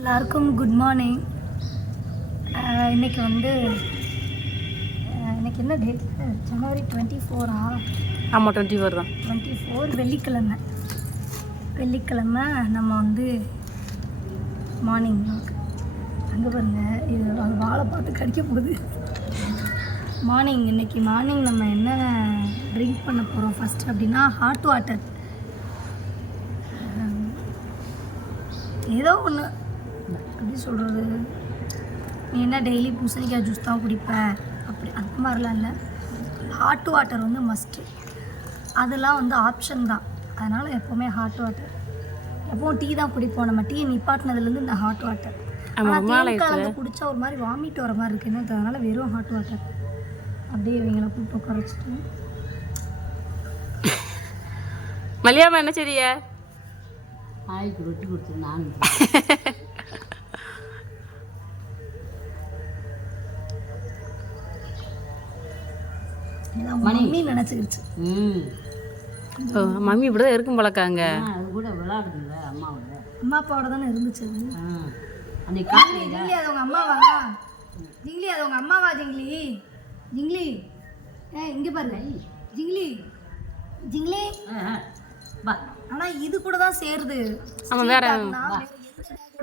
எல்லாருக்கும் good morning. இன்றைக்கி வந்து இன்றைக்கி என்ன டேட்? ஜனவரி 24. ஆமாம், 24 தான். 24 வெள்ளிக்கிழமை நம்ம வந்து மார்னிங் அங்கே பாருங்க, இது அது வாழை பார்த்து கடிக்க போகுது. இன்றைக்கி மார்னிங் நம்ம என்ன ட்ரிங்க் பண்ண போகிறோம் ஃபஸ்ட்டு அப்படின்னா ஹாட் வாட்டர். ஏதோ ஒன்று எப்படி சொல்கிறது, நீ என்ன டெய்லி பூசணிக்காய் ஜூஸ் தான் குடிப்ப அப்படி அந்த மாதிரிலாம் இல்லை. ஹாட் வாட்டர் வந்து மஸ்ட்டு, அதெல்லாம் வந்து ஆப்ஷன் தான். அதனால் எப்போவுமே ஹாட் வாட்டர், எப்போவும் டீ தான் குடிப்போம். நம்ம டீ நிப்பாட்டினதுலேருந்து இந்த ஹாட் வாட்டர். கலந்து குடித்தா ஒரு மாதிரி வாமிட் வர மாதிரி இருக்குது, என்ன அதனால் வெறும் ஹாட் வாட்டர். அப்படியே இவங்களை கூப்பிட்டு உட்கார வச்சுட்டு மல்லியாமா என்ன சரியா ஆய்க்கு ரொட்டி கொடுத்து நானும் மம்மி நினச்சிக்கிடுச்சு. மம்மி இப்படிதான் இருக்கும் பழக்காங்க. அது கூட விளையாடுதுல்ல அம்மாவோட, அம்மா அப்பாவோட தானே இருந்துச்சு அது. அன்னைக்கு ஜிங்லி அது உங்கள் அம்மாவா? ஜிங்லி அது உங்கள் அம்மாவா? ஜிங்லி இங்கே பாருங்க, ஜிங்லி ஆனால் இது கூட தான் சேருது. ஆமாம், வேற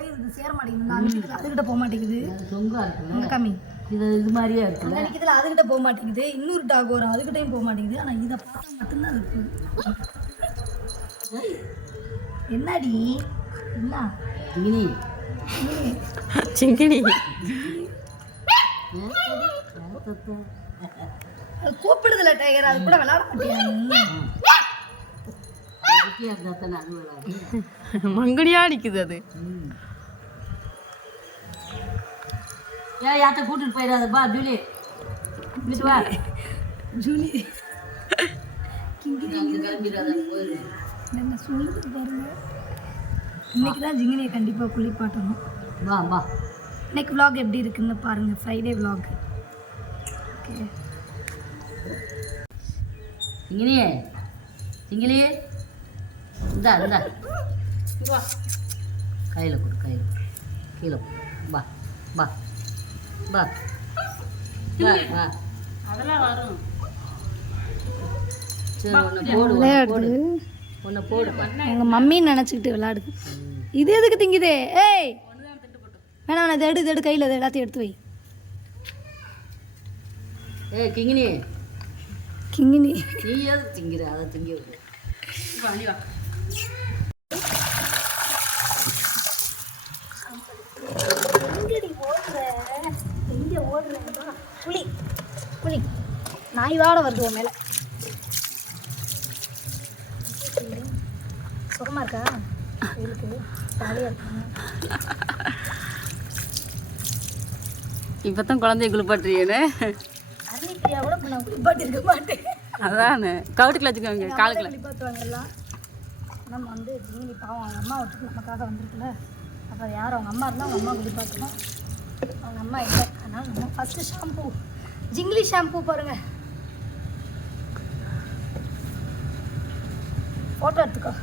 இது சேர மாட்டேங்குது. அதுக்கிட்ட போக மாட்டேங்குது. தொங்கா இருக்குல்ல கம்மி, இது மாதிரியே இருக்கு. நினைக்கிறதுல அதுக்கிட்ட போக மாட்டேங்குது. இன்னொரு டாக் வரும், அதுக்கிட்டையும் போக மாட்டேங்குது. ஆனால் இதை பார்த்தா மட்டும்தான் அது போகுது. என்னடி என்ன சிங்கினி கூப்பிடுதுல டைகர், அது கூட விளையாட மாட்டியா? மங்குடியா நிக்குது அது. ஏன் யார்ட்ட கூட்டிட்டு போயிடாதப்பா ஜூலி, ஜூலி கிளம்பிடாத போயிரு. என்ன சொல்லுது பாருங்க. இன்னைக்கு தான் ஜிங்கினியை கண்டிப்பாக குளிப்பாட்டணும். வா இன்னைக்கு விலாக் எப்படி இருக்குன்னு பாருங்க, ஃப்ரைடே விலாக். ஓகே சிங்கிலியே இந்தா கையில் கொடு, கீழே வா வா வா வா. அதெல்லாம் வரும். சரி விளையாடுது, ஒன்று போடு. எங்கள் மம்மின்னு நினச்சிக்கிட்டு விளையாடுது. இது எதுக்கு திங்குதே? ஏய் வேணாம், அதை எடு கையில், அதை எல்லாத்தையும் எடுத்து வை. ஏய் கிங்கினி கிங்கினி நீ ஏது திங்கிற, அதை திங்க விடு. எங்கே ஓடுறேன்? புலி நாய் வாட வருது உன் மேலே. சுகமாக இருக்கா? இருக்கு, ஜாலியாக இருக்காங்க. இப்பதான் குழந்தைய குளிப்பாட்டுறீன்னு அன்னிப்பிரியா கூட நான் குளிப்பாட்டி இருக்க மாட்டேன். அதானே கவுட்டுக்குள்ள வச்சுக்கோங்க, காலுக்குள்ள குளிப்பாட்டுவாங்க எல்லாம். நம்ம வந்து ஜிங்கிலி பாவம் அவங்க அம்மா விட்டுட்டு நமக்காக வந்துருக்குல்ல, அப்புறம் யார் அவங்க அம்மா இருந்தால் அவங்க அம்மா குளிப்பாட்டணும். அவங்க அம்மா இல்லை, அதனால் நம்ம ஃபஸ்ட்டு ஷாம்பூ, ஜிங்கிலி ஷாம்பூ பாருங்கள். ஃபோட்டோ எடுத்துக்கிறா.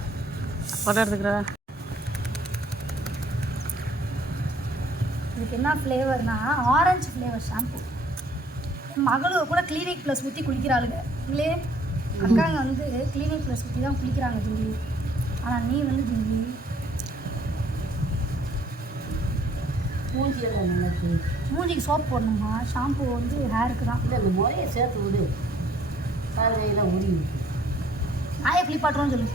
இதுக்கு என்ன ஃப்ளேவர்னா ஆரஞ்சு ஃப்ளேவர் ஷாம்பூ. மகளும் கூட கிளினிக் ப்ளஸ் ஊற்றி குளிக்கிறாளுங்க. இல்லே அக்காங்க வந்து கிளினிக் ப்ளஸ் ஊற்றி தான் குளிக்கிறாங்க ஜிங்கி. ஆனால் நீ வந்து ஜிங்கி மூஞ்சிக்கு சோப் போடணுமா? ஷாம்பூ வந்து ஹேருக்கு தான். இல்லை, இந்த முறையை சேர்த்து விடு, காலையெல்லாம் உரி. நாயை குளிப்பாட்டுறோன்னு சொல்லு.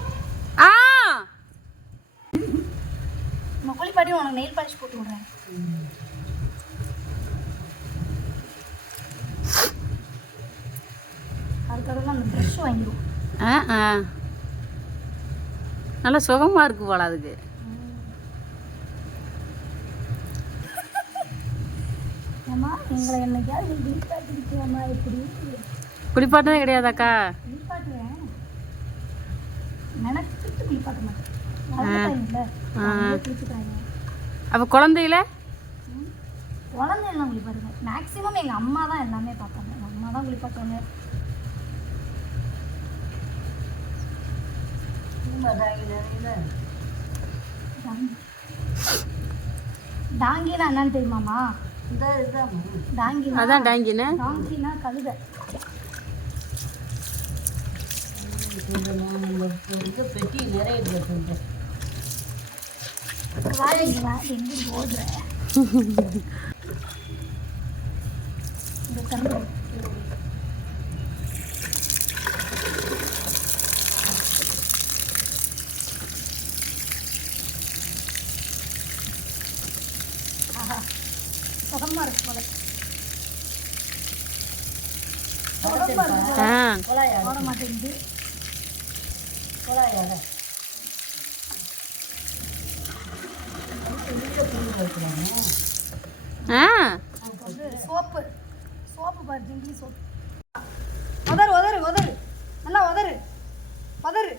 நம்ம குளிப்பாட்டி உனக்கு நெயில் பாலிஷ் போட்டு விட்றேன். அதுக்கப்புறம் அந்த ப்ரஷ் வாங்கிடுவோம். நல்லா சுகமாக இருக்கு போல அதுக்கு. ஏம்மா எங்களை என்னைக்காவது குளிப்பாட்டிருக்கியாம்மா? எப்படி குளிப்பாட்டதே கிடையாதாக்கா? குளிப்பாட்டுவேன், நினைச்சிட்டு குளிப்பாட்ட மாட்டேன். குளிச்சுக்கிறாங்க. அப்போ குழந்தையெல்லாம் குளிப்பாட்டுங்க. மேக்ஸிமம் எங்கள் அம்மா தான் எல்லாமே பார்ப்பாங்க. எங்கள் அம்மா தான் குளிப்பாட்டுவாங்க. டாங்கினா என்னன்னு தெரியுமாம்மா? இந்த இதுதான் டாங்கினா அதான் டேங்கின்னு. டாங்கினா கழுதை. இது பெட்டி நிறைய இருக்குது. வாடிங்களா எங்கே ஓடுற இந்த தம்பி சுகமாக இருக்கு போல. சுகமாக இருக்கு போல. கொலாயா ஓட மாட்டேங்குது. கொலாயால ஆ வந்து சோப்பு பாரு, ஜிங்கிலி சோப்பு. உதறு உதறு உதறு, நல்லா உதறு உதறு.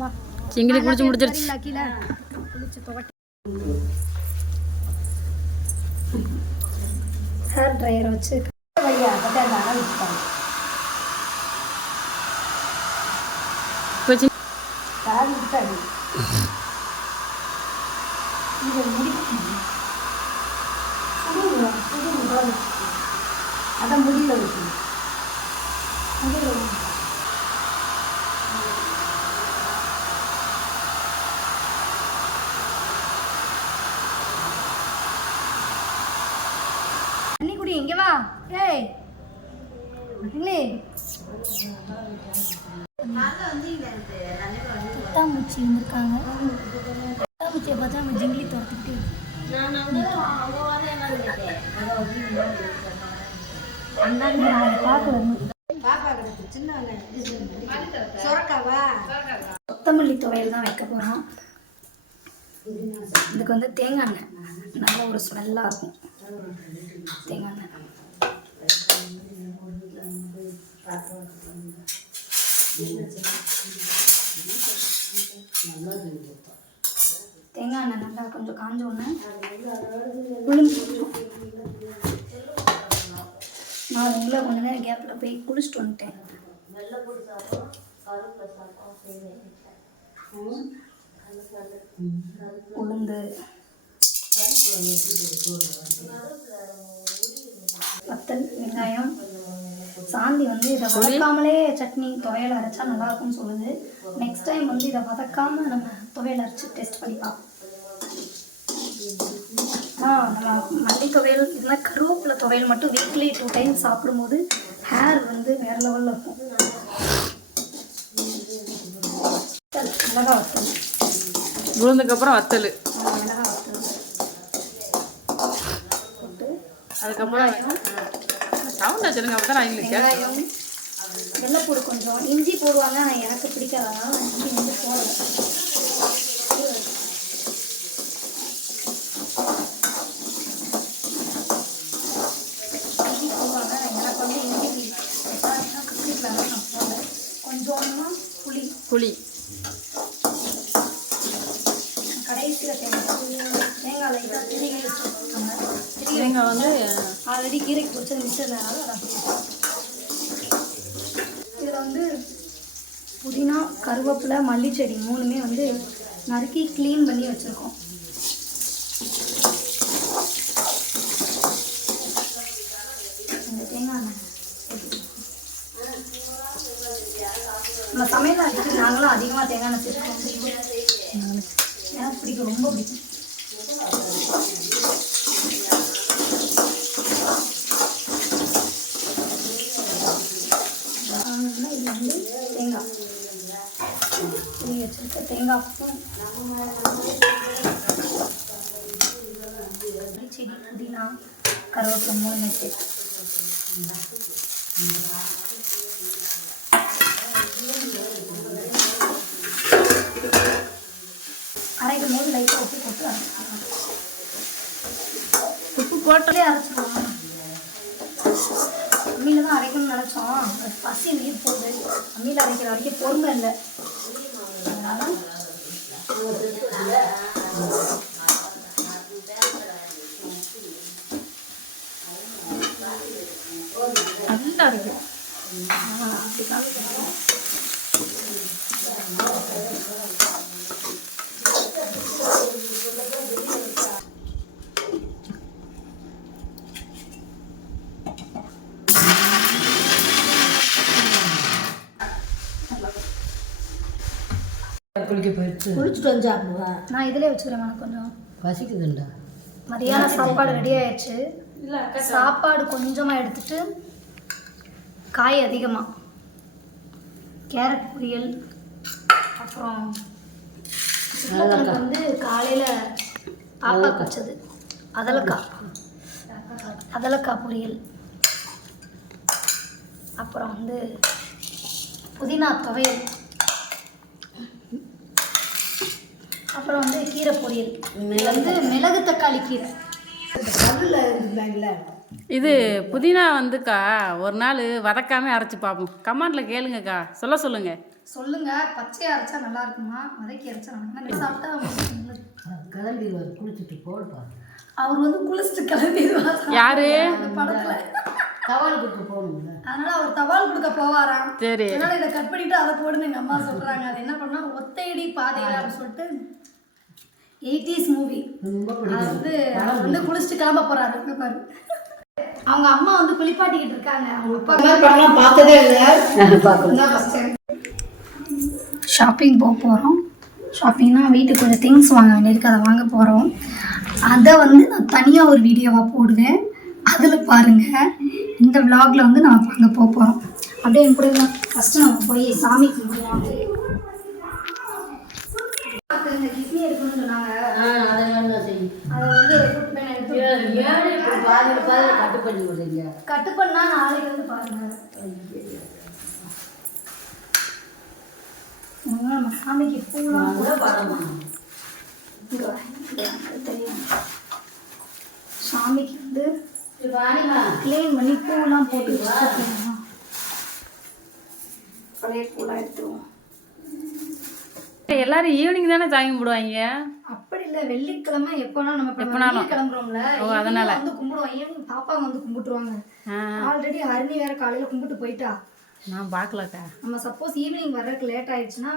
வா சிங்கிலி குளிச்சு முடிச்சிருச்சு. சரிங்களா? கீழே குளிச்சு துவட்டி ஹேர் ட்ரையரை வச்சு வையா அப்போ அந்த ஆரம்பிச்சுட்டாங்க. இப்போ காது விட்டாங்க. இதை அதான் முடியல வச்சு தண்ணி குடி, இங்கே வா. ஏய் இல்லை பட்டாம்பூச்சி இருந்திருக்காங்க. பட்டாம்பூச்சியை பார்த்தா நம்ம ஜிங்கிலி துரத்துக்கிட்டே இருக்கு. கொத்தமல்லி துவையல் தான் வைக்க போகிறோம். இதுக்கு வந்து தேங்காய் எண்ணெய் நல்ல ஒரு ஸ்மெல்லாக இருக்கும். தேங்காய் எண்ணெய் தேங்காய் எண்ணெய் நல்லா கொஞ்சம் காஞ்ச உடனே உளுந்து போட்டுரும். நான் உள்ள கொஞ்ச நேரம் கேப்பில் போய் குளிச்சுட்டு வந்துட்டேன். உளுந்து வத்தல் வெங்காயம் சாந்தி வந்து இதை வதக்காமலே சட்னி துவையல் அரைச்சா நல்லா இருக்கும்னு சொல்லுது. நெக்ஸ்ட் டைம் வந்து இதை வதக்காமல் நம்ம துவையல் அரைச்சி டெஸ்ட் பண்ணி பார்ப்போம். நம்ம மல்லி துவையல் இல்லைன்னா கருவேப்பிலை துவையல் மட்டும் வீக்லி 2 times சாப்பிடும்போது ஹேர் வந்து வேறு லெவலில் இருக்கும். மிளகா வத்தல் விழுந்ததுக்கப்புறம் வத்தல், மிளகா வத்தல் போட்டு அதுக்கப்புறம் சவுண்ட் வச்சுருங்க. அப்போ தான் நான் இங்கிலீஷ் வெங்காயம் வெள்ளைப்பூடு கொஞ்சம் இஞ்சி போடுவாங்க. ஆனால் எனக்கு பிடிக்காதனால நான் இஞ்சி வந்து போடலை. இஞ்சி போடுவாங்க, எனக்கு வந்து இஞ்சி பிடிக்கல, நான் போடலை. கொஞ்சமாக புளி கடைசியில் தேங்காய் லைட்டாக திருகி வச்சுருக்காங்க. தேங்காய் வந்து ஆல்ரெடி கீரைக்கு பிடிச்சது மிச்சதுனால அதை அப்படியே இதில் வந்து புதினா கருவேப்பிலை மல்லிச்செடி 3மே வந்து நறுக்கி க்ளீன் பண்ணி வச்சுருக்கோம். இந்த தேங்காய் எண்ணெய் நம்ம சமையல் ஆகிட்டு நாங்களும் அதிகமாக தேங்காய் எண்ணெய் சேர்த்துக்கோம். எனக்கு பிடிக்கும், ரொம்ப பிடிக்கும். இதில் வந்து தேங்காய் துணி வச்சுருக்க தேங்காய் செடி புதினா கருவேப்பிலை 3 சேர்த்து அரைக்கும் போது லைட்டாக உப்பு போட்டு அரைச்சிக்கலாம். உப்பு போட்டாலே அரைச்சிடுவோம். அம்மியில் தான் அரைக்கணும்னு நினச்சோம். பசி நீர் போகுது. அம்மியில் அரைக்கிற வரைக்கும் பொறுமை இல்லை. அதனால் நல்லா இருக்கு. அப்படி காமிக்கிறோம். குளிக்க போயிடுச்சு குளிச்சுட்டு வந்து சாப்பிடுவா. நான் இதிலே வச்சுக்கிறேன் எனக்கு கொஞ்சம். பசிக்குதுண்டா. மதியான சாப்பாடு ரெடி ஆயிடுச்சு. சாப்பாடு கொஞ்சமாக எடுத்துட்டு காய் அதிகமாக, கேரட் பொரியல், அப்புறம் வந்து காலையில் பாப்பா வச்சது அதலக்காய் பொரியல், அப்புறம் வந்து புதினா துவையல், அப்புறம் வந்து கீரை பொரியல். இது வந்து மிளகு தக்காளி கீரை. இது புதினா வந்துக்கா ஒரு நாள் வதக்காம அரைச்சி பார்ப்போம். கமெண்ட்ல கேளுங்கக்கா, சொல்லுங்க. பச்சையை அரைச்சா நல்லா இருக்குமா, வதக்கி அரைச்சா நல்லா சாப்பிட்டா கிளம்பிடுவார். குளிச்சுட்டு போடுப்பா. அவர் வந்து குளிச்சுட்டு கிளம்பிடுவார். யாரு? படத்துல தவால் கொடுக்க போகணும்ல, அதனால அவர் தவால் கொடுக்க போவாராம். சரி, அதனால இதை கட் பண்ணிட்டு அதை போடுன்னு எங்கள் அம்மா சொல்றாங்க. அது என்ன பண்ணா ஒத்தையடி பாதையில அப்படின்னு சொல்லிட்டு 80s மூவி. அது வந்து குளிச்சுட்டு கிளம்ப போறாரு. இங்க பாரு, அவங்க அம்மா வந்து குளிப்பாட்டிக்கிட்டு இருக்காங்க. அவங்க அப்பா பார்த்ததே இல்லை. ஷாப்பிங் போக போகிறோம். ஷாப்பிங்னா வீட்டுக்கு கொஞ்சம் திங்ஸ் வாங்க வேண்டியிருக்கு, அதை வாங்க போகிறோம். அதை வந்து நான் தனியாக ஒரு வீடியோவாக போடுவேன், அதில் பாருங்கள். இந்த விலாகில் வந்து நான் அங்கே போக போகிறோம். அப்படியே என் கூட ஃபஸ்ட்டு நம்ம போய் சாமி கும்பிடுவோம். கிட்னி எடுக்கணும்னு சொன்னாங்க. அதை வந்து கட்டு பண்ணால் நாளைக்கு வந்து பாருங்கள். நம்ம சாமிக்கு பூலாம் கூட தெரியும். சாமிக்கு வந்து கிளீன் பண்ணி பூலாம் போட்டு வச்சுருக்கோம். பழைய பூலாம் எடுத்துருவோம். எல்லாரும் ஈவினிங் தானே சாமி கும்பிடுவாங்க. அப்படி இல்லை, வெள்ளிக்கிழமை எப்போனாலும் கிளம்புறோம்ல, அதனால வந்து கும்பிடுவோம். ஈவினிங் பாப்பாங்க வந்து கும்பிட்டுருவாங்க. ஆல்ரெடி ஹரிணி வேற காலையில கும்பிட்டு போயிட்டா. நான் பார்க்கலக்கா. நம்ம சப்போஸ் ஈவினிங் வர்றதுக்கு லேட் ஆயிடுச்சுன்னா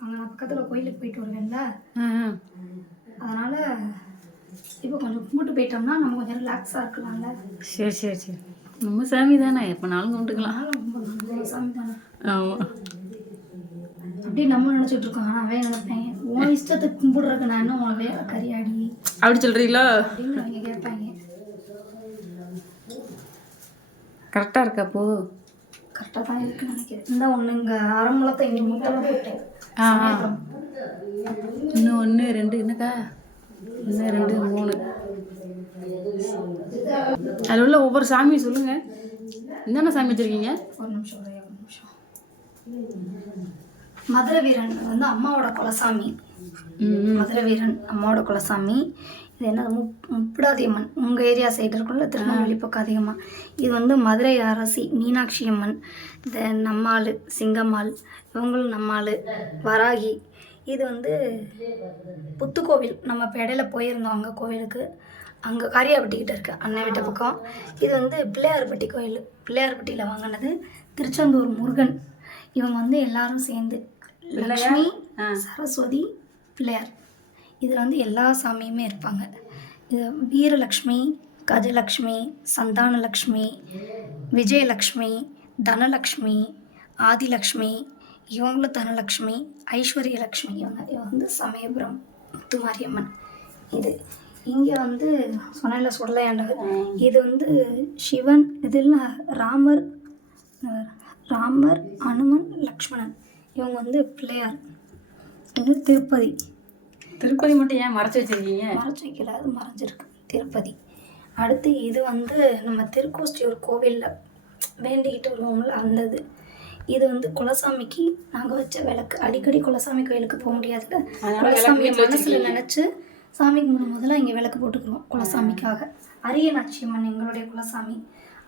அங்கே நான் பக்கத்தில் கோயிலுக்கு போயிட்டு வருவேன்ல, அதனால இப்போ கொஞ்சம் கும்பிட்டு போயிட்டோம்னா நம்ம கொஞ்சம் ரிலாக்ஸாக இருக்கலாம்ல. சரி, நம்ம சாமி தானே, எப்போனாலும் கும்பிட்டுக்கலாம். சாமி தானே. ஆமாம், அப்படி நம்ம நினச்சிட்டு இருக்கோம். ஆனால் அவன் நினைப்பேன், உன் இஷ்டத்துக்கு கும்பிடுறதுக்கு நான் இன்னும் உன் வேலை கரியாடி அப்படி சொல்கிறீங்களா அப்படின்னு அவங்க கேட்பாங்க. கரெக்டாக இருக்கா அப்போ? கரெக்டாக தான் இருக்குன்னு நினைக்கிறேன். இந்த ஒன்று இங்கே அரமுளத்தை இங்கே முட்டை போட்டேன். இன்னும் 1 2 என்னக்கா, 1 2 3 அதில் உள்ள ஒவ்வொரு சாமியும் சொல்லுங்க. என்னென்ன சாமி வச்சுருக்கீங்க? ஒரு நிமிஷம். மதுரை வீரன் வந்து அம்மாவோட குலசாமி. மதுரை வீரன் அம்மாவோட குலசாமி. இது என்ன முப்பிடாதி அம்மன், உங்கள் ஏரியா சைடு இருக்குள்ள திருநெல்வேலி பக்கம் அதிகமாக. இது வந்து மதுரை அரசி மீனாட்சி அம்மன். இந்த நம்மாள் சிங்கம்மாள், இவங்களும் நம்மாள் வராகி. இது வந்து புத்துக்கோவில், நம்ம இப்போ இடையில போயிருந்தோம் அங்கே கோவிலுக்கு. அங்கே காரியாபட்டிக்கிட்ட இருக்கு, அண்ணன் வீட்டு பக்கம். இது வந்து பிள்ளையார்பட்டி கோயில், பிள்ளையார்பட்டியில் வாங்கினது. திருச்செந்தூர் முருகன். இவங்க வந்து எல்லாரும் சேர்ந்து லக்ஷ்மி, சரஸ்வதி, பிள்ளையார், இதில் வந்து எல்லா சாமியுமே இருப்பாங்க. இது வீரலக்ஷ்மி, கஜலக்ஷ்மி, சந்தானலக்ஷ்மி, விஜயலக்ஷ்மி, தனலக்ஷ்மி, ஆதிலக்ஷ்மி, இவங்களும் தனலக்ஷ்மி, ஐஸ்வர்யலக்ஷ்மி. இவங்க வந்து சமயபுரம் முத்துமாரியம்மன். இது இங்கே வந்து சொன்ன சுடலையாண்டவர். இது வந்து சிவன். இதில் ராமர், அனுமன், லக்ஷ்மணன். இவங்க வந்து பிள்ளையார். இது திருப்பதி மட்டும் ஏன் மறைச்சி வச்சிருக்கீங்க? மறைச்சி வைக்கல, அது மறைஞ்சிருக்கு திருப்பதி. அடுத்து இது வந்து நம்ம திருக்கோஷ்டியூர் கோவிலில் வேண்டிக்கிட்டு வருவோம்ல, அந்த இது வந்து குலசாமிக்கு நாங்கள் வச்ச விளக்கு. அடிக்கடி குலசாமி கோயிலுக்கு போக முடியாதுல்ல, குலசாமியை மனசில் நினச்சி சாமிக்கு முதல்ல இங்கே விளக்கு போட்டுக்குருவோம் குலசாமிக்காக. அரியநாச்சி அம்மன் எங்களுடைய குலசாமி,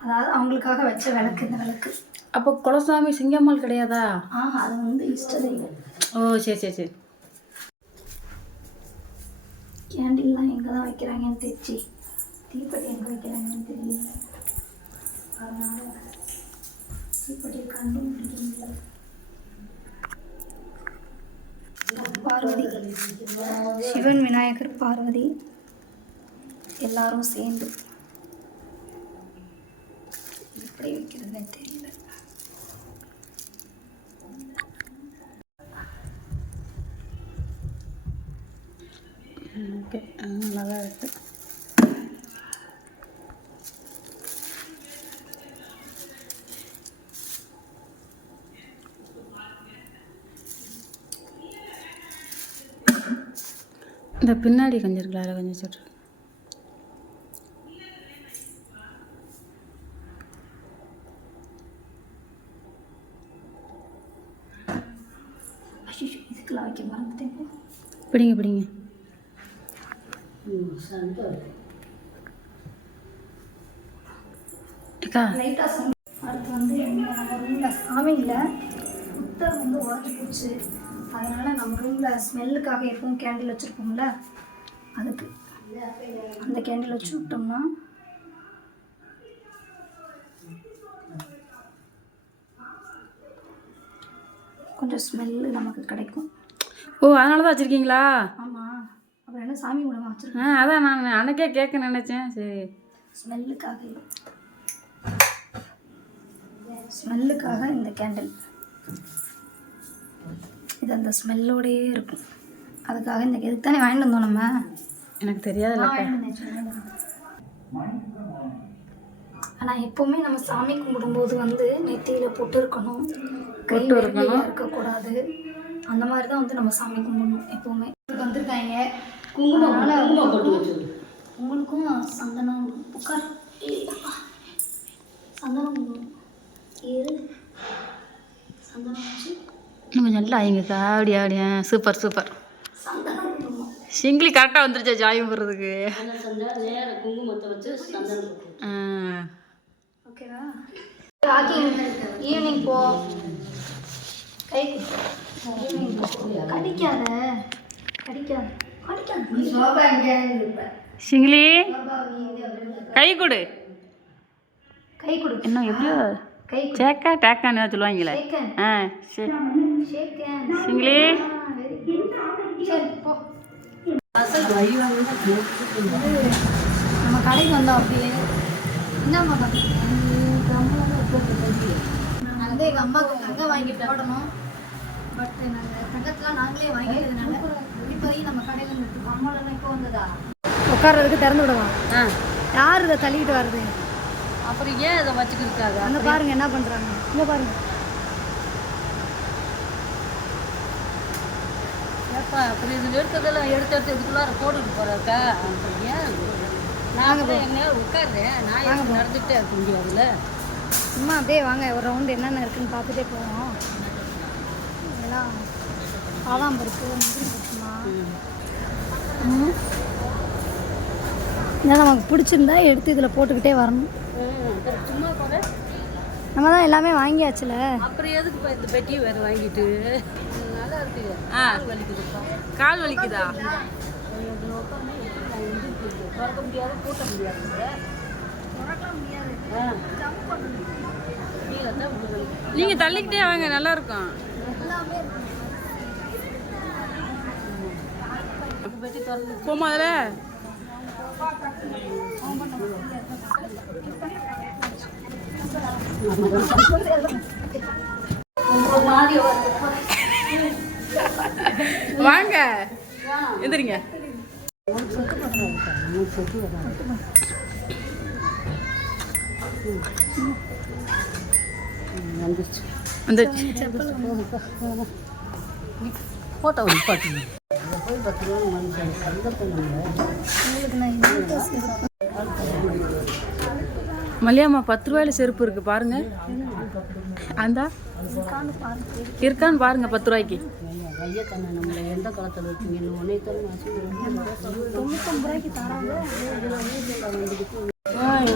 அதாவது அவங்களுக்காக வச்ச விளக்கு இந்த விளக்கு. அப்போ குலசாமி சிங்கம்மாள் கிடையாதா? அது வந்து இஷ்ட தெய்வம். ஓ சரி. கேண்டில்லாம் எங்கே தான் வைக்கிறாங்கன்னு தெரிச்சு, தீப்பெட்டி எங்கே வைக்கிறாங்கன்னு தெரியல, அதனால் தீப்பெட்டியை கண்டுபிடிக்க. பார்வதி, சிவன், விநாயகர், பார்வதி எல்லாரும் சேர்ந்து எப்படி வைக்கிறதுன்னு தெரியல. ஓகே நல்லா தான் இருக்குது. இந்த பின்னாடி கொஞ்சம் இருக்குல்ல, அதில் கொஞ்சம் சொல்கிறேன். இதுக்கெல்லாம் வைக்க மறந்துட்டேன். பிடிங்க பிடிங்க. அக்கா லைட்டாக அடுத்து வந்து நம்ம ரூமில் சாமி இல்லை, புத்தர் வந்து உடஞ்சி போச்சு. அதனால் நம்ம ரூமில் ஸ்மெல்லுக்காக எப்பவும் கேண்டில் வச்சுருப்போம்ல, அதுக்கு அந்த கேண்டில் வச்சு விட்டோம்னா கொஞ்சம் ஸ்மெல்லு நமக்கு கிடைக்கும். ஓ அதனால தான் வச்சுருக்கீங்களா? ஆமாம், அப்புறம் என்ன சாமி மூலமாக வச்சுருக்கோம். அதான் நான் அன்னைக்கே கேட்க நினச்சேன். சரி, ஸ்மெல்லுக்காக இந்த கேண்டில், இது அந்த ஸ்மெல்லோடையே இருக்கும். அதுக்காக இந்த எதுக்கு தானே வாங்கிட்டு வந்தோம் நம்ம. எனக்கு தெரியாதுல்ல. ஆனால் எப்போவுமே நம்ம சாமி கும்பிடும்போது வந்து நெத்தியில் பொட்டு இருக்கணும், கை இருக்கக்கூடாது. அந்த மாதிரி தான் வந்து நம்ம சாமி கும்பிடணும் எப்போவுமே. வந்திருக்காங்க குங்குமம் போட்டு வச்சு உங்களுக்கும் சந்தனம் உட்கார் சந்தனம் ஏறு சந்தனம் வச்சு இன்னும் கொஞ்சம் நல்லா ஆயிங்கக்கா. அப்படியா அப்படியா, சூப்பர் சூப்பர். சந்தனம் குங்குமம் சிங்கிளி கரெக்டாக வந்துருச்சா ஜாயின் போடுறதுக்கு. குங்குமத்தை வச்சு சந்தனம். ஓகேவா? வாக்கிங் ஈவினிங் போ, கை ஈவினிங் கடிக்காத கடிக்காத கடிக்காத. சிங்கிளி கை கொடு. கை கொடு. இன்னும் எப்படியோ கை சேக்கா டேக்கான்னு சொல்லுவாங்களே. ஆ சரி சிங்கிளி. சரி போ. நம்ம கடைக்கு வந்தோம் அப்படியே. என்னம்மா நான் வந்து எங்கள் அம்மாவுக்கு தங்கம் வாங்கி போடணும். பட் நாங்கள் தங்கத்தெலாம் நாங்களே வாங்கிக்கிறதுனால இப்போதைக்கு நம்ம கடையில் இருந்து அம்மாலாம் இப்போ வந்ததா உட்கார்றதுக்கு திறந்து விடுவான். யார் இதை தள்ளிக்கிட்டு வருது? அப்புறம் ஏன் இதை வச்சுக்கிருக்காங்க? அந்த பாருங்க என்ன பண்ணுறாங்க. இங்கே பாருங்க. ஏப்பா அப்படி இது எடுத்ததெல்லாம் எடுத்து இதுக்குள்ளார போட்டுட்டு போகிறக்கா? ஏன் நாங்கள் என்ன உட்காடுறேன், நான் எங்கே நடந்துகிட்டே இருக்க முடியாதுல்ல. சும்மா அப்படியே வாங்க, ஒரு ரவுண்டு என்னென்ன இருக்குன்னு பார்த்துட்டே போவோம். இதெல்லாம் பாதாம் பருப்பு, முந்திரி பருப்புமா. இதெல்லாம் நமக்கு பிடிச்சிருந்தா எடுத்து இதில் போட்டுக்கிட்டே வரணும். சும்மா போகிறேன். நம்ம தான் எல்லாமே வாங்கியாச்சுல, அப்புறம் எதுக்கு இப்போ இந்த பெட்டி வேறு வாங்கிட்டு? நல்லா இருக்குது. கால் வலிக்குதுப்பா. கால் வலிக்குதா? திறக்க முடியாது, கூட்ட முடியாது. கீழே தான் நீங்கள் தள்ளிக்கிட்டே வாங்க, நல்லா இருக்கும். பெட்டி திறந்து போமா அதில். வாங்க எந்திரிங்க. வந்துருச்சு. ஃபோட்டோ பாட்டுங்க போய் 10 ரூபா மனுஷன் சந்தப்பங்க. மல்லியாம்மா 10 ரூபாயில செருப்பு இருக்கு பாருங்க. அந்த இருக்கான்னு பாருங்க 10 ரூபாய்க்கு. ஐயா தானே நம்மளை எந்த காலத்தில் இருக்கீங்க? ஒன்னே தரம் 99 ரூபாய்க்கு தராங்க.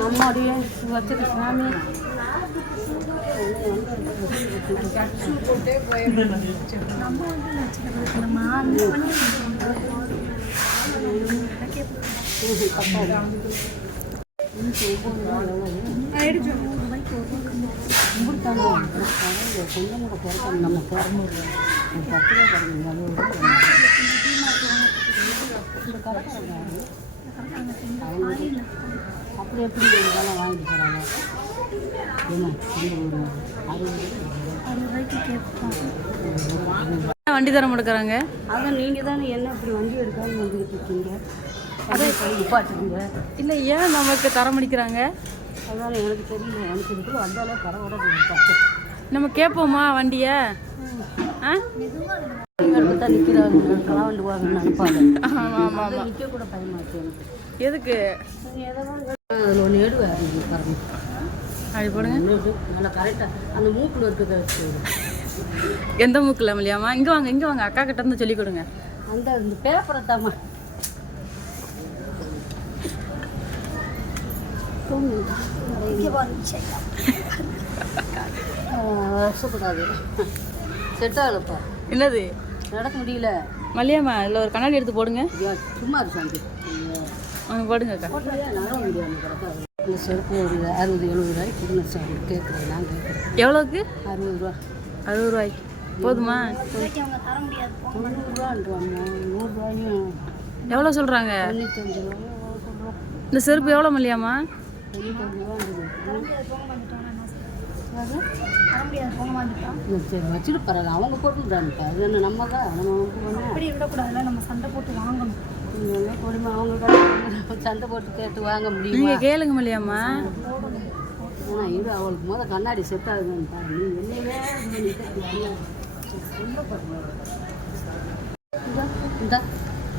அம்மாடியே வச்சுட்டு சாமி நம்ம பிறநூறு 10 ரூபா அப்படி எப்படி இதெல்லாம் வாங்கிட்டு போகிறாங்க? ஏன்னா 60 ரூபாய்க்கு கேட்பாங்க. ஏன் வண்டி தரம் எடுக்கிறாங்க? அதான் நீங்கள் தானே என்ன இப்படி வண்டி எடுக்காமல் வந்துக்கிட்டு இருக்கீங்க, அதை போய் நிப்பாட்டுங்க. இல்லை ஏன் நமக்கு தரம் அடிக்கிறாங்க? அதான் எனக்கு தெரியல, எனக்கு இதுக்குள்ள வந்தாலே பரவாயில்ல. நம்ம கேட்போமா வண்டியை? ஆ தான் நிற்கிறாங்க, கலாண்டுவாங்கன்னு நினைப்பாங்க. ஆமாம் ஆமாம் ஆமாம். நிற்க கூட பயமாச்சு எனக்கு. எதுக்கு? அதில் ஒன்று எடுவேன் பாருங்க, அப்படி போடுங்க. நல்லா கரெக்டாக அந்த மூக்கில் இருக்கிற எந்த மூக்கில் மல்லியாம்மா? இங்கே வாங்க இங்கே வாங்க, அக்கா கிட்ட இருந்து சொல்லி கொடுங்க. அந்த பேப்பரை தாம்மா வருஷப்படாது, செட் ஆகலப்பா. என்னது நடக்க முடியல மல்லியாம்மா? இல்லை ஒரு கண்ணாடி எடுத்து போடுங்க. சும்மா இருக்காங்க போடுங்க அக்கா. நட முடியாது கிடக்காது. இந்த செருப்பு ஒரு 60-70 ரூபாய்க்கு கொடுங்க சார் கேட்குறேன், நான் கேட்குறேன். எவ்வளோக்கு? 60 ரூபா. 60 ரூபாய்க்கு போதுமா? 90 ரூபான்றாங்க, 100 ரூபாயும் எவ்வளோ சொல்கிறாங்க? 95 ரூபாயும் சொல்கிறோம். இந்த செருப்பு எவ்வளோ மல்லியாம்மா? 95 ரூபா போக சரி வச்சுட்டு பரவாயில்ல, அவங்க போட்டுருந்தாங்கப்பா. அது என்ன நம்ம தான் நம்ம அப்படி விடக்கூடாதுல்ல, நம்ம சண்டை போட்டு வாங்கணும். கொடுமை, அவங்க கடை சண்டை போட்டு கேட்டு வாங்க முடியுமா? நீங்கள் கேளுங்க மல்லியாம்மா. ஆனால் இது அவளுக்கு முதல் கண்ணாடி செட் ஆகுதுன்னு பாரு. நீ என்னையே இந்த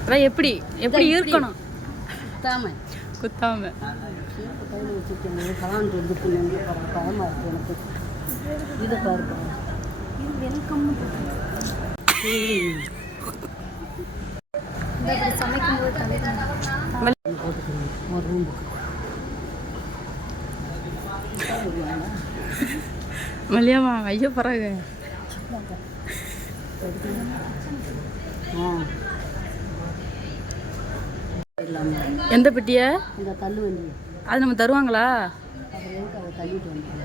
அதான் எப்படி எப்படி இருக்கணும்? குத்தாம குத்தாம செருப்பு கையில் வச்சுருக்கேன், கலாண்டு வந்து பயமாக இருக்குது எனக்கு. இதை பாருப்பா, இது வெல்கம்னு சமைக்கும் போது போட்டுக்கிறேன் ஒரு ரூம். மல்லியாம்மா ஐயோ பரவாங்க. எந்த பெட்டியை? இந்த தள்ளு வண்டி அது நம்ம தருவாங்களா? அப்புறம் அதை தள்ளிட்டு வந்தேன்.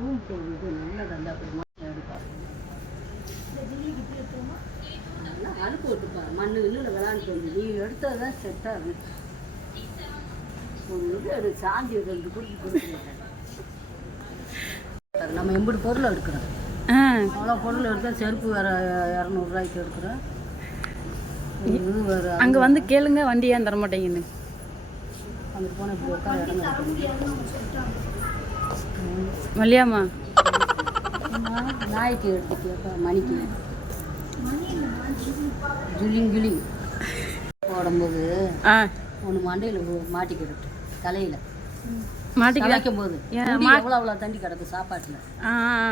ரூம் போகுது நல்லதல்ல, அப்படி எடுப்பார். அனுப்பி விட்டுப்பா, மண்ணு இன்னும் விளாண்டுட்டு வந்து நீ எடுத்தது தான் செட் ஆகுது. ஒரு இது அது சாந்தி ரெண்டு கொடுத்து நம்ம எம்பது பொருள் எடுக்கிறோம். அவ்வளோ பொருள் எடுத்தா செருப்பு வேறு 200 ரூபாய்க்கு எடுக்கிறோம். இது வேறு அங்கே வந்து கேளுங்க வண்டி ஏன் தர மாட்டேங்குன்னு. அங்கே போனால் இப்படி உட்கார இடம் மல்லியாம்மா நாய்க்கு எடுத்து கேட்பா, மணிக்கு ஜுலிங் போடும்போது ஒன்று மண்டையில் மாட்டிக்கிட்டு தலையில் மாட்டிக்கும் போது எவ்வளோ தண்ணி கிடக்கு சாப்பாட்டில்.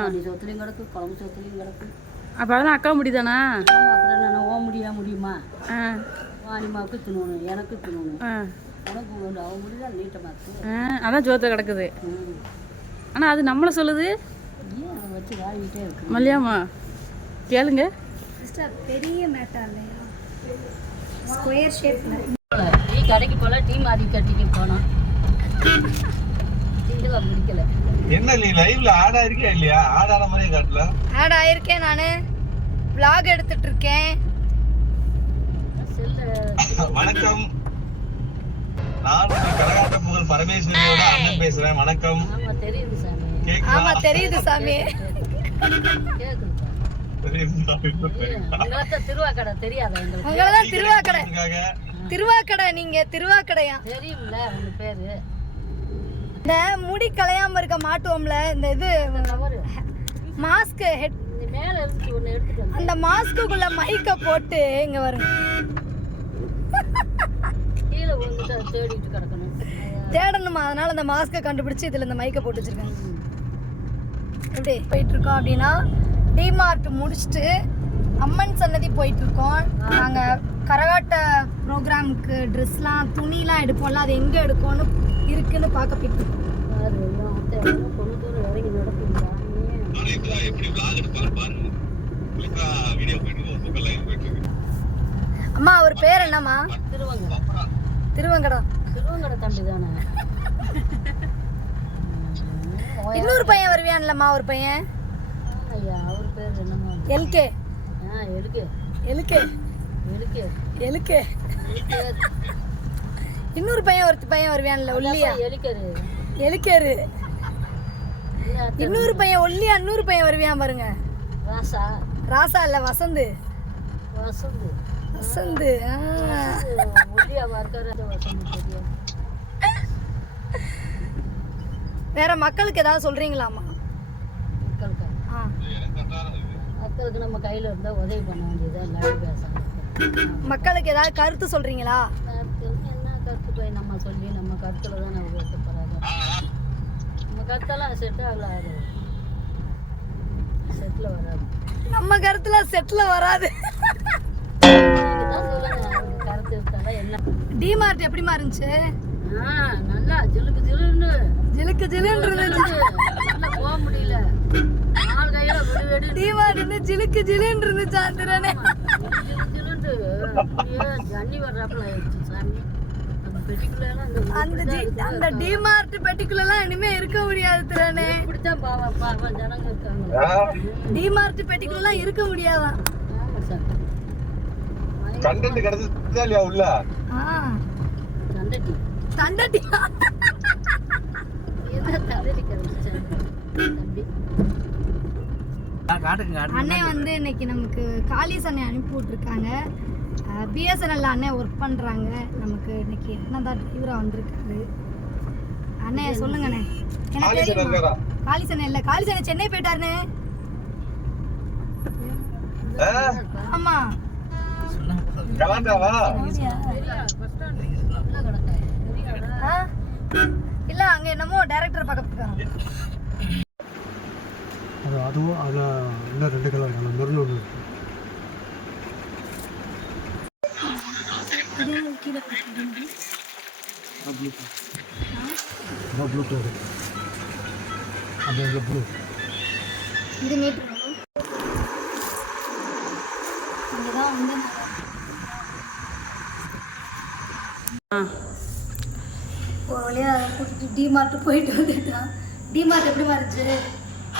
தண்ணி சொத்துலையும் கிடக்கு, குழம்பு சொத்துலையும் கிடக்கு. அப்போ அதெல்லாம் அக்கா முடிதானா? அப்புறம் என்ன முடியுமா? வாணிமாவுக்கு தின்னணும், எனக்கு தின்னணும், உனக்கு ஒன்று அவன் முடிதான் நீட்டமாக அதான் ஜோத்தை கிடக்குது. ஆனால் அது நம்மளை சொல்லுது. ஏன் அதை வச்சு வாங்கிட்டே இருக்கு மல்லியாம்மா கேளுங்க. பெரிய மேட்டா இல்லையா, ஸ்கொயர் ஷேப்ல. டீ கடைக்கு போல டீ மாறி கட்டிக்கு போனோம், டீலாம் பிடிக்கல. என்ன நீ லைவ்ல ஆட் ஆயிருக்கே இல்லையா? ஆட் ஆன மாதிரியே காட்டல. ஆட் ஆயிருக்கேன், நான் vlog எடுத்துட்டு இருக்கேன். வணக்கம், நான் கரகாட்ட புகழ் பரமேஸ்வரியோட அண்ணன் பேசுறேன். வணக்கம். ஆமா தெரியுது சாமி. ஆமா தெரியுது சாமி. திருவாக்கடை தெரியாத எங்களுக்கு? உங்களதான் திருவாக்கடை நீங்க திருவாக்கடையா தெரியும்ல உங்க பேரு. இந்த முடி கலையாம இருக்க மாட்டுவோம்ல, இந்த இது மாஸ்க் ஹெட் மேல இருந்து ஒன்று எடுத்துட்டு வந்து அந்த மாஸ்க்குள்ள மைக்க போட்டு இங்க வருங்க, கீழே வந்து தேடிட்டு கிடக்கணும். தேடணுமா? அதனால அந்த மாஸ்க்கை கண்டுபிடிச்சு இதுல இந்த மைக்கை போட்டு வச்சிருக்காங்க. எப்படி போயிட்டு இருக்கோம் அப்படின்னா, டிமார்ட் முடிச்சுட்டு அம்மன் சன்னதி போயிட்டு இருக்கோம். நாங்க கரகாட்ட ப்ரோக்ராமுக்கு ட்ரெஸ்லாம் துணிலாம் எடுப்போம்ல, அது எங்க எடுக்கோன்னு இருக்குன்னு பார்க்க போயிட்டு இருக்கோம். பொண்ணு தூரம் இறங்கி நடக்குங்களா? அம்மா அவர் பேர் என்னம்மா? திருவங்கடம். திருவங்கடம். திருவங்கட தம்பி தானே. இன்னொரு பையன் வருவியான்லம்மா ஒரு பையன்? ஐயா அவர் பேர் என்னமோ. எல்கே. எலுக்கே. எலுக்கே. எலுக்கே. எலுக்கே. இன்னொரு பையன் வருவியான்ல ஒல்லியா? எலிக்கரு. எலுக்கேரு. இன்னொரு பையன் ஒல்லியா இன்னொரு பையன் வருவியான் பாருங்க. ராசா. ராசா இல்ல வசந்து. வசந்து. வசந்து. ஒல்லியா இருக்காரு வசந்து தெரியும். வேற மக்களுக்கு ஏதாவது சொல்றீங்களாம்மா? மக்களுக்கு மக்களுக்கு நம்ம கையில் இருந்தால் உதவி பண்ண வேண்டியது எல்லாரும் பேசணும். மக்களுக்கு ஏதாவது கருத்து சொல்றீங்களா? என்ன கருத்து போய் நம்ம சொல்லி நம்ம கருத்தில் தான் நம்ம பேச போகிறாங்க. நம்ம கருத்தெல்லாம் செட்டில் ஆகலாது, செட்டில் வராது. நம்ம கருத்துல செட்ல வராது. நீங்கள் தான் சொல்லுங்க கருத்து எடுத்தாலும் என்ன. டிமார்ட் எப்படிமா இருந்துச்சு? நல்லா ஜிலுக்கு ஜிலுன்னு ஜிலுக்கு ஜிலுன்னு இருந்துச்சு. நல்லா போக முடியல. நாலு கையில் விடு டிமார்ட் வந்து ஜிலுக்கு ஜிலுன்னு இருந்துச்சு. ஆந்திரனே ஜிலுன்னு அப்படியே ஜன்னி வர்றாப்புல ஆயிடுச்சு சாமி. அந்த பெட்டிக்குள்ள அந்த டிமார்ட் பெட்டிக்குள்ளலாம் இனிமே இருக்க முடியாது திறனே. இப்படித்தான் பாவம் ஜனங்க இருக்காங்க. டிமார்ட் பெட்டிக்குள்ளலாம் இருக்க முடியாதான். ஆமா சார். கண்டென்ட் கிடைச்சதா இல்லையா உள்ள? தண்டட்டி தண்டட்டி என்ன தண்டட்டி கிடைச்சு தம்பி. அண்ணே வந்து இன்னைக்கு நமக்கு காலிஸ் அண்ணே அனுப்பி விட்டுருக்காங்க. பிஎஸ்என்எல்ல அண்ணே ஒர்க் பண்ணுறாங்க. நமக்கு இன்னைக்கு அண்ணன் தான் டிரைவராக வந்திருக்காரு. அண்ணே சொல்லுங்கண்ணே. எனக்கு தெரியுமா? காலிஸ் அண்ணே இல்லை, காலிஸ் அண்ணே சென்னை போயிட்டாருண்ணே. ஆமா இல்ல அங்க என்னமோ டைரக்டர் பார்க்க போறாங்க. அதுவும் அதில் இன்னும் 2 கலர் மெரூன் ஒன்று இருக்கு. ப்ளூ கலர் அது ப்ளூ. இது மீட்டர் இங்கதான் வந்து ஒரு வழியா கூட்டிட்டு டிமார்ட் போயிட்டு வந்துட்டான். டிமார்ட் எப்படி இருந்துச்சு?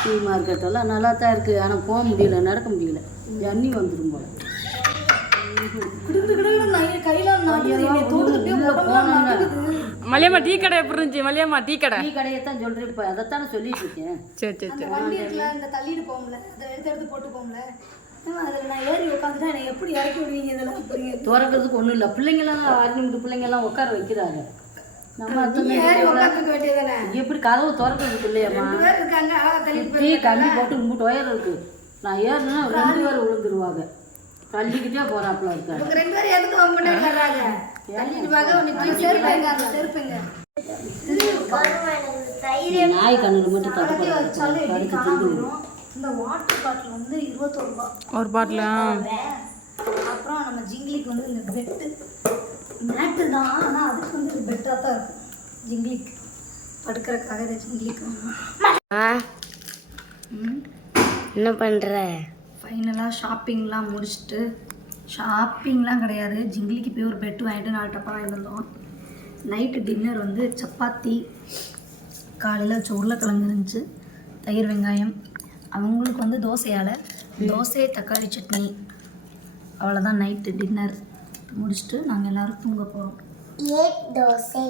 டீ மார்க்கெட்டெல்லாம் நல்லா தான் இருக்குது. ஆனால் போக முடியல, நடக்க முடியல. ஜன்னி வந்துடும் போல. மல்லியம்மா டீ கடை எப்படி இருந்துச்சு? மல்லியம்மா டீ கடை. டீ கடையை தான் சொல்கிறேன். இப்போ அதைத்தானே சொல்லிட்டு இருக்கேன். சரி சரி சரி. வண்டி இருக்குல்ல, இந்த தள்ளிட்டு போகும்ல, அதை எடுத்து போட்டு போகும்ல, அதில் நான் ஏறி உட்காந்துட்டா என்னை எப்படி இறக்கி விடுவீங்க? இதெல்லாம் அப்படிங்க திறக்கிறதுக்கு ஒன்றும் இல்லை. பிள்ளைங்களாம் 6 நிமிஷம் பிள்ளைங்கெல்லாம் உட்கார வைக்கிறாங்க. நம்ம ஏறி உட்காந்துக்க வேண்டியதானே? எப்படி கதவு திறக்கிறதுக்கு இல்லையாம்மா? 2 பேர் இருக்காங்க, தள்ளிட்டு டீ கண்ணி போட்டு இங்கிட்டு ஒயர் இருக்கு. நான் ஏறினா 2 பேர் விழுந்துருவாங்க. தள்ளிக்கிட்டே போகிறாப்புல இருக்காரு. இவங்க 2 பேரும் எதுக்கு அவங்க பண்ணி வர்றாங்க? தள்ளிட்டு வாங்க, உனக்கு செருப்புங்க, அந்த செருப்புங்க. நாய் கண்ணில் மட்டும் தடுப்பு. இந்த வாட்டர் பாட்டில் வந்து 21 ரூபா ஒரு பாட்டில். அப்புறம் நம்ம ஜிங்கிலிக்கு வந்து இந்த பெட்டு மேட்டு தான், ஆனால் அதுக்கு வந்து இது பெட்டாக தான் இருக்கும். ஜிங்கிலிக்கு படுக்கிறதுக்காக இதை ஜிங்கிலிக்கு என்ன பண்ணுற? ஃபைனலாக ஷாப்பிங்லாம் முடிச்சுட்டு, ஷாப்பிங்லாம் கிடையாது, ஜிங்கிலிக்கு போய் ஒரு பெட்டு வாங்கிட்டு 4 டப்பா வாங்கியிருந்தோம். நைட்டு டின்னர் வந்து சப்பாத்தி, காலையில் வச்ச உருளைக்கிழங்கு இருந்துச்சு, தயிர் வெங்காயம். அவங்களுக்கு வந்து தோசை தக்காளி சட்னி. அவ்வளோதான் நைட்டு டின்னர் முடிச்சுட்டு நாங்கள் எல்லோரும் தூங்க போகிறோம். தோசை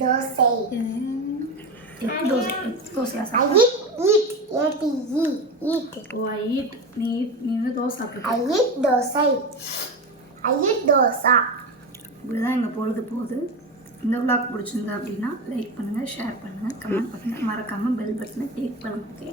தோசையா நீ வந்து தோசை சாப்பிட்டு இப்படிதான் எங்கள் பொழுது போகுது. இந்த விளாக் பிடிச்சிருந்தா அப்படின்னா லைக் பண்ணுங்கள், ஷேர் பண்ணுங்கள், கமெண்ட் பண்ணுங்கள், மறக்காமல் பெல் பட்டனை கிளிக் பண்ணுங்கள். ஓகே.